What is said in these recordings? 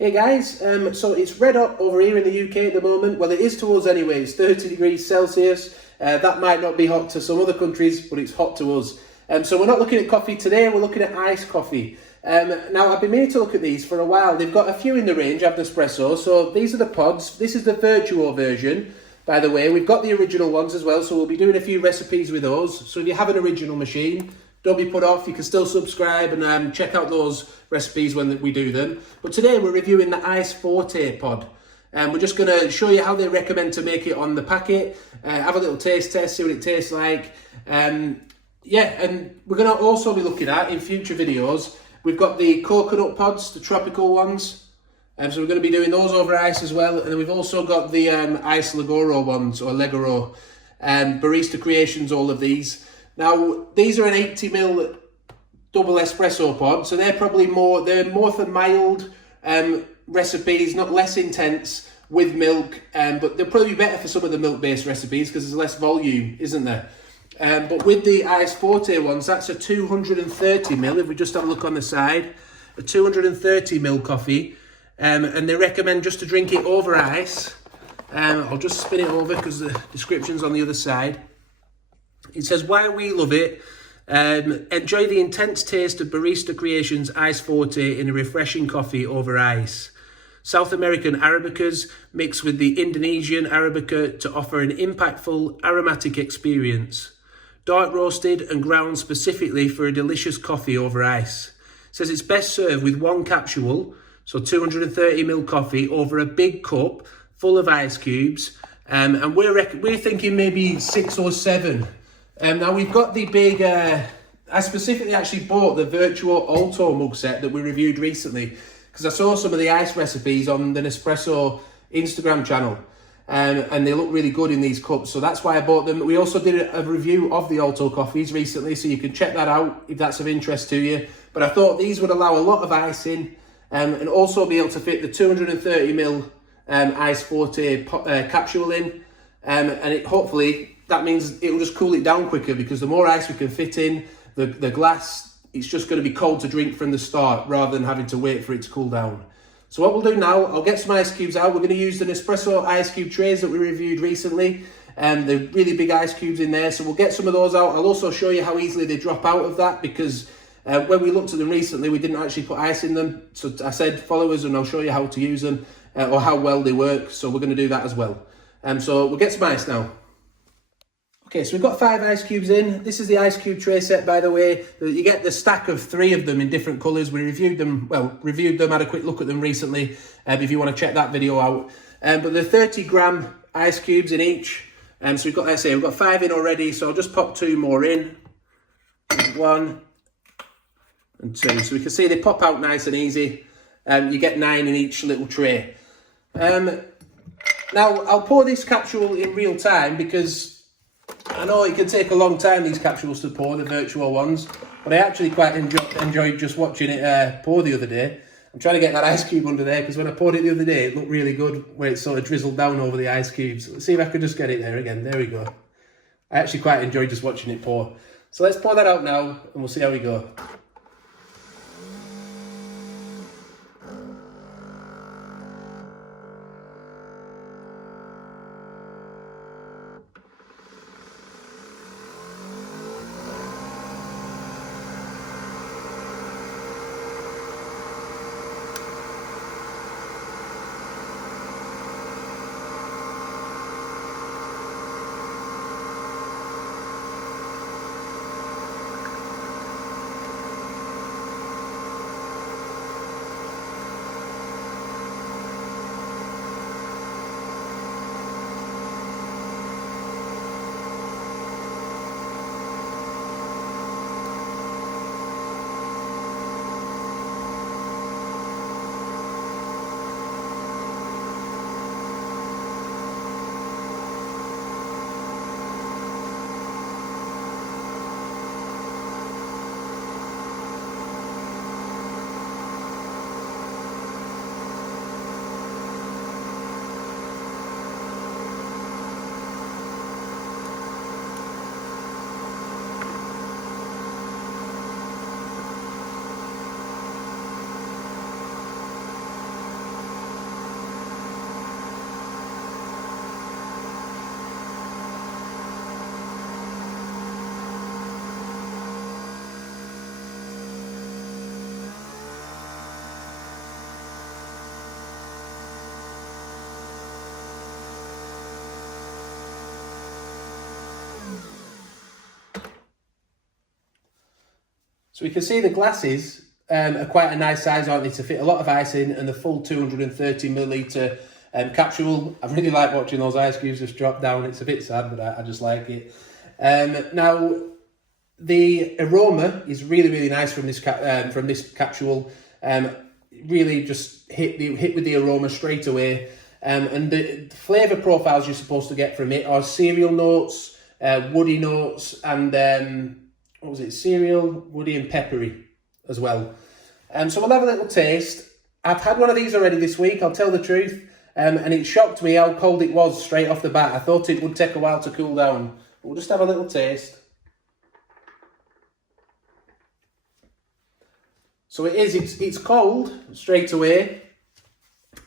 Hey guys, so it's red hot over here in the UK at the moment. Well, it is to us anyway. It's 30 degrees Celsius. That might not be hot to some other countries, but it's hot to us. So we're not looking at coffee today, we're looking at iced coffee. Now, I've been meaning to look at these for a while. They've got a few in the range of Nespresso. So these are the pods. This is the Vertuo version, by the way. We've got the original ones as well, so we'll be doing a few recipes with those. So if you have an original machine, don't be put off. You can still subscribe and check out those recipes when we do them. But today we're reviewing the Ice Forte pod. We're just going to show you how they recommend to make it on the packet. Have a little taste test, see what it tastes like. Yeah, and we're going to also be looking at, in future videos, we've got the coconut pods, the tropical ones. So we're going to be doing those over ice as well. And then we've also got the Ice Legoro ones, or Legoro. Barista Creations, all of these. Now, these are an 80ml double espresso pod, so they're probably more for mild recipes, not less intense with milk, but they'll probably be better for some of the milk-based recipes because there's less volume, isn't there? But with the Ice Forte ones, that's a 230ml, if we just have a look on the side, a 230ml coffee, and they recommend just to drink it over ice. I'll just spin it over because the description's on the other side. It says, why we love it, enjoy the intense taste of Barista Creations Ice Forte in a refreshing coffee over ice. South American Arabicas mixed with the Indonesian Arabica to offer an impactful aromatic experience. Dark roasted and ground specifically for a delicious coffee over ice. It says it's best served with one capsule, so 230ml coffee over a big cup full of ice cubes, and we're thinking maybe 6 or 7. Now we've got the big, I specifically actually bought the Vertuo Alto Mug Set that we reviewed recently because I saw some of the ice recipes on the Nespresso Instagram channel and they look really good in these cups, so that's why I bought them. We also did a review of the Alto coffees recently, so you can check that out if that's of interest to you. But I thought these would allow a lot of ice in and also be able to fit the 230ml Ice Forte capsule in, and it hopefully... that means it will just cool it down quicker because the more ice we can fit in the glass, it's just going to be cold to drink from the start rather than having to wait for it to cool down. So what we'll do now, I'll get some ice cubes out. We're going to use the Nespresso ice cube trays that we reviewed recently. The really big ice cubes in there. So we'll get some of those out. I'll also show you how easily they drop out of that because when we looked at them recently, we didn't actually put ice in them. So I said follow us and I'll show you how to use them or how well they work. So we're going to do that as well. So we'll get some ice now. Okay, so we've got 5 ice cubes in. This is the ice cube tray set, by the way. You get the stack of 3 of them in different colours. We reviewed them, had a quick look at them recently, if you want to check that video out. But they're 30-gram ice cubes in each. So we've got, like I say, we've got 5 in already, so I'll just pop 2 more in. 1 and 2. So we can see they pop out nice and easy. You get 9 in each little tray. Now, I'll pour this capsule in real time because I know it can take a long time, these capsules to pour, the Vertuo ones, but I actually quite enjoyed just watching it pour the other day. I'm trying to get that ice cube under there because when I poured it the other day, it looked really good where it sort of drizzled down over the ice cubes. Let's see if I could just get it there again. There we go. I actually quite enjoyed just watching it pour. So let's pour that out now and we'll see how we go. So we can see the glasses are quite a nice size, aren't they, to fit a lot of ice in, and the full 230ml capsule. I really like watching those ice cubes just drop down. It's a bit sad, but I just like it. Now, the aroma is really, really nice from this capsule. Really just hit with the aroma straight away. And the flavour profiles you're supposed to get from it are cereal notes, woody notes, and what was it? Cereal, woody, and peppery as well. So we'll have a little taste. I've had one of these already this week, I'll tell the truth. And it shocked me how cold it was straight off the bat. I thought it would take a while to cool down. We'll just have a little taste. So it's cold straight away,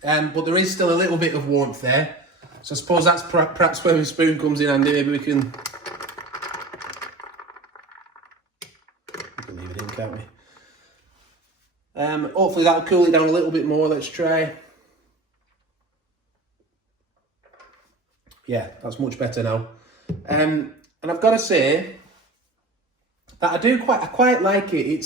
but there is still a little bit of warmth there. So I suppose that's perhaps where my spoon comes in handy. Maybe we can leave it in, can't we? Hopefully that'll cool it down a little bit more. Let's try. Yeah, that's much better now. And I've got to say that I quite like it.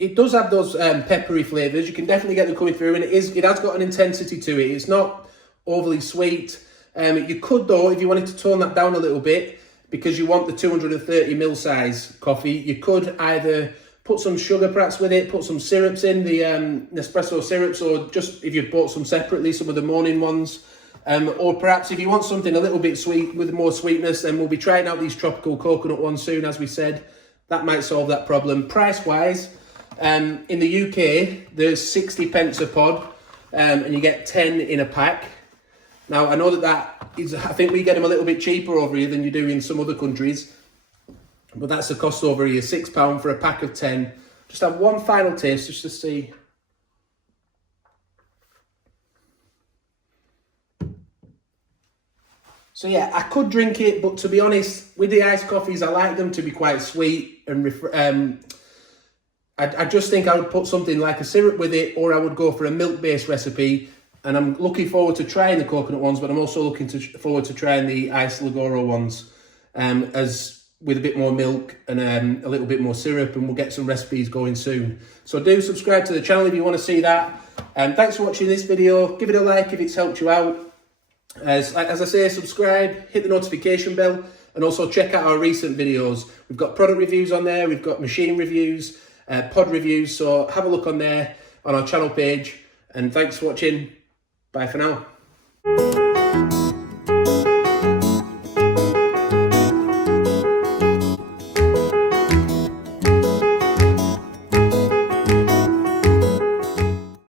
It does have those peppery flavours. You can definitely get them coming through, and it has got an intensity to it. It's not overly sweet. You could, though, if you wanted to tone that down a little bit, because you want the 230ml size coffee, you could either put some sugar perhaps with it, put some syrups in, the Nespresso syrups, or just if you've bought some separately, some of the morning ones. Or perhaps if you want something a little bit sweet with more sweetness, then we'll be trying out these tropical coconut ones soon, as we said. That might solve that problem. Price-wise, in the UK, there's 60p a pod, and you get 10 in a pack. Now, I know that is, I think we get them a little bit cheaper over here than you do in some other countries, but that's the cost over here, £6 for a pack of 10. Just have one final taste just to see. So yeah, I could drink it, but to be honest, with the iced coffees, I like them to be quite sweet and I just think I would put something like a syrup with it, or I would go for a milk-based recipe. And I'm looking forward to trying the coconut ones, but I'm also looking forward to trying the iced Lagoro ones, as with a bit more milk and a little bit more syrup, and we'll get some recipes going soon. So do subscribe to the channel if you want to see that. Thanks for watching this video. Give it a like if it's helped you out. As I say, subscribe, hit the notification bell, and also check out our recent videos. We've got product reviews on there, we've got machine reviews, pod reviews, so have a look on there on our channel page. And thanks for watching. Bye for now.